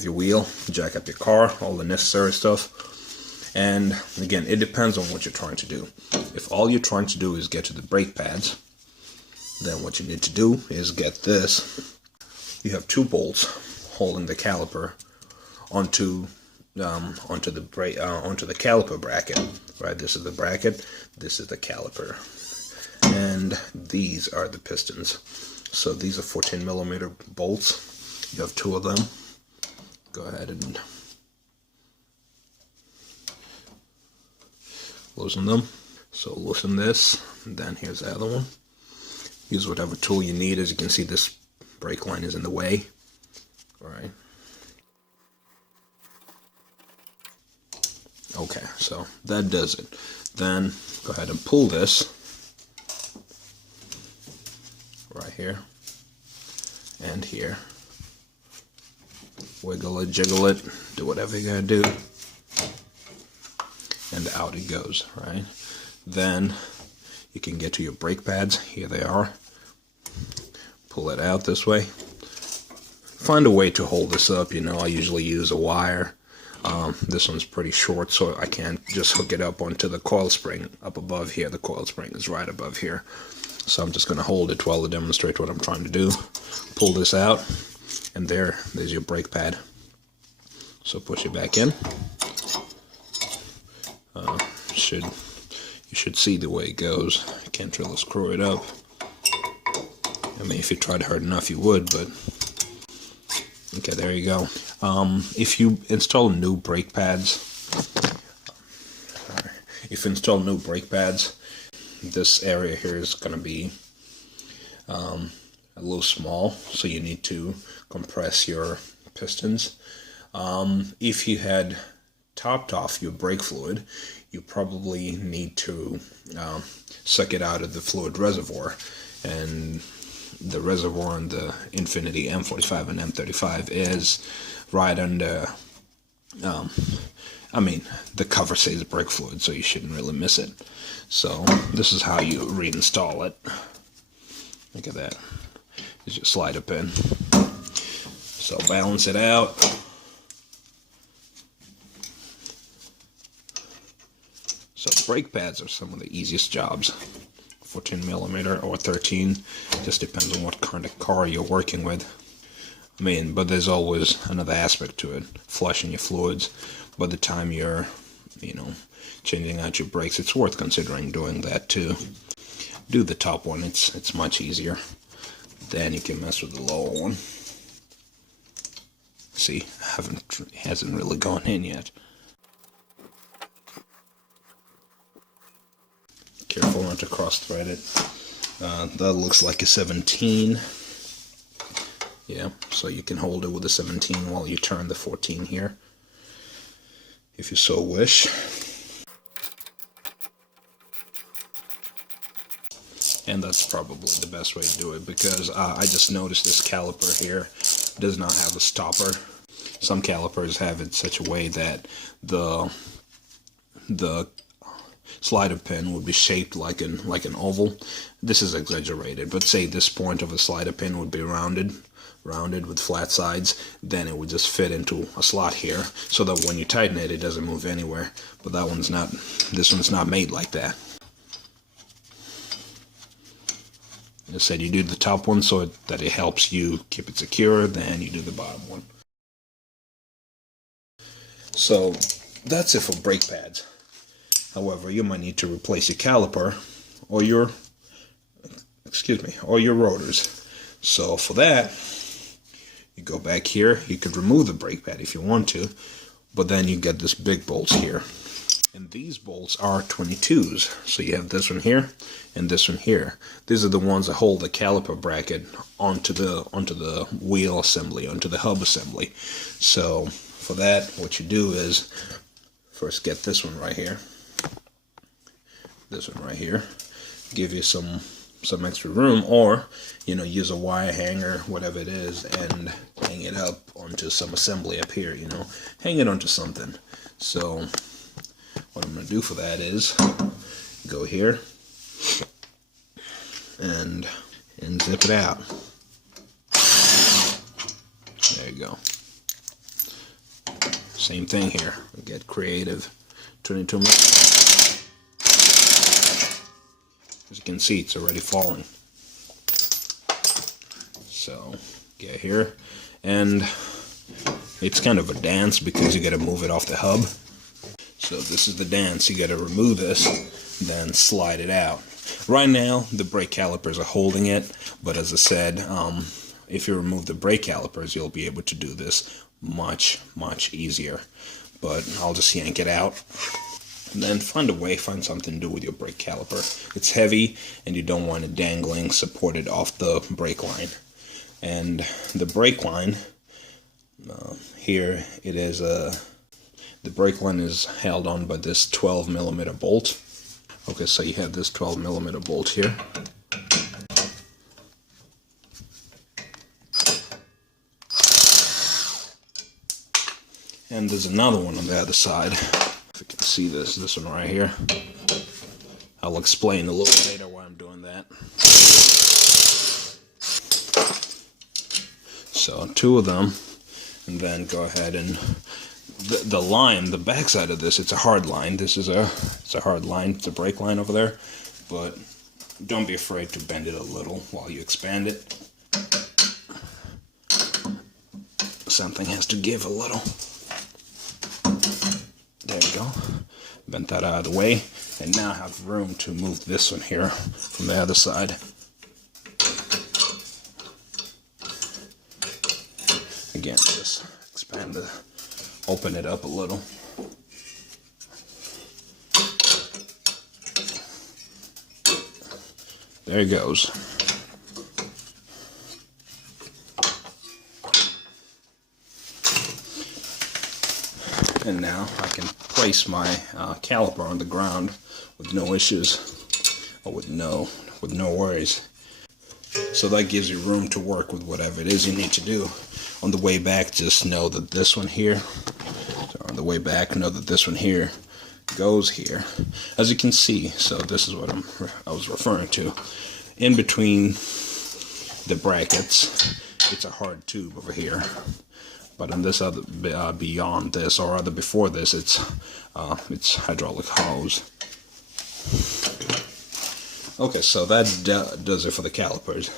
remove your wheel, jack up your car, all the necessary stuff. And again, it depends on what you're trying to do. If all you're trying to do is get to the brake pads, then what you need to do is get this. You have 2 bolts holding the caliper onto the caliper bracket. Right, this is the bracket, this is the caliper, and these are the pistons. So these are 14mm bolts. You have 2 of them. Go ahead and loosen them. So loosen this, and then here's the other one. Use whatever tool you need. As you can see, this brake line is in the way. Alright. Okay, so that does it. Then go ahead and pull this right here and here. Wiggle it, jiggle it, do whatever you gotta do. And out it goes, right? Then you can get to your brake pads. Here they are. Pull it out this way. Find a way to hold this up. You know, I usually use a wire. This one's pretty short, so I can't just hook it up onto the coil spring up above here. The coil spring is right above here. So I'm just going to hold it while I demonstrate what I'm trying to do. Pull this out, and there's your brake pad. So push it back in. You should see the way it goes. You can't really screw it up. I mean, if you tried hard enough, you would, but okay, there you go. If you install new brake pads, this area here is going to be a little small, so you need to compress your pistons. If you had topped off your brake fluid, you probably need to suck it out of the fluid reservoir, and the reservoir on the Infiniti M45 and M35 is right under, I mean, the cover says brake fluid, so you shouldn't really miss it. So this is how you reinstall it. Look at that. Is your slider pin. So balance it out. So brake pads are some of the easiest jobs. 14mm or 13, just depends on what kind of car you're working with. I mean, but there's always another aspect to it. Flushing your fluids. By the time you're, you know, changing out your brakes, it's worth considering doing that too. Do the top one, it's much easier. Then you can mess with the lower one. See, hasn't really gone in yet. Careful not to cross-thread it. That looks like a 17. Yeah, so you can hold it with a 17 while you turn the 14 here, if you so wish. And that's probably the best way to do it, because I just noticed this caliper here does not have a stopper. Some calipers have it such a way that the slider pin would be shaped like an oval. This is exaggerated, but say this point of a slider pin would be rounded with flat sides, then it would just fit into a slot here, so that when you tighten it, it doesn't move anywhere. But this one's not made like that. As I said, you do the top one so that it helps you keep it secure, then you do the bottom one. So that's it for brake pads. However, you might need to replace your caliper or your rotors. So for that, you go back here. You could remove the brake pad if you want to, but then you get this big bolts here. And these bolts are 22s. So you have this one here and this one here. These are the ones that hold the caliper bracket onto the wheel assembly, onto the hub assembly. So for that, what you do is first get this one right here. This one right here, give you some extra room, or use a wire hanger, whatever it is, and hang it up onto some assembly up here. Hang it onto something. So what I'm going to do for that is go here and zip it out. There you go. Same thing here. Get creative. 22 minutes. As you can see, it's already falling. So, get here, and it's kind of a dance because you got to move it off the hub. So this is the dance. You got to remove this, then slide it out. Right now, the brake calipers are holding it, but as I said, if you remove the brake calipers, you'll be able to do this much easier. But I'll just yank it out. And then find something to do with your brake caliper. It's heavy, and you don't want it dangling, supported off the brake line. And the brake line, here it is, the brake line is held on by this 12mm bolt. Okay, so you have this 12mm bolt here. And there's another one on the other side. If you can see this one right here. I'll explain a little later why I'm doing that. So 2 of them, and then go ahead and the line, the back side of this, it's a hard line. This is it's a hard line. It's a brake line over there, but don't be afraid to bend it a little while you expand it. Something has to give a little. There you go. Bent that out of the way, and now I have room to move this one here from the other side. Again, just expand open it up a little. There it goes. And now I can place my caliper on the ground with no issues, or with no worries. So that gives you room to work with whatever it is you need to do. On the way back, just know that this one here, on the way back, know that this one here goes here. As you can see, so this is what I was referring to. In between the brackets, it's a hard tube over here. But on this other, beyond this, or rather before this, it's hydraulic hose. Okay, so that does it for the calipers.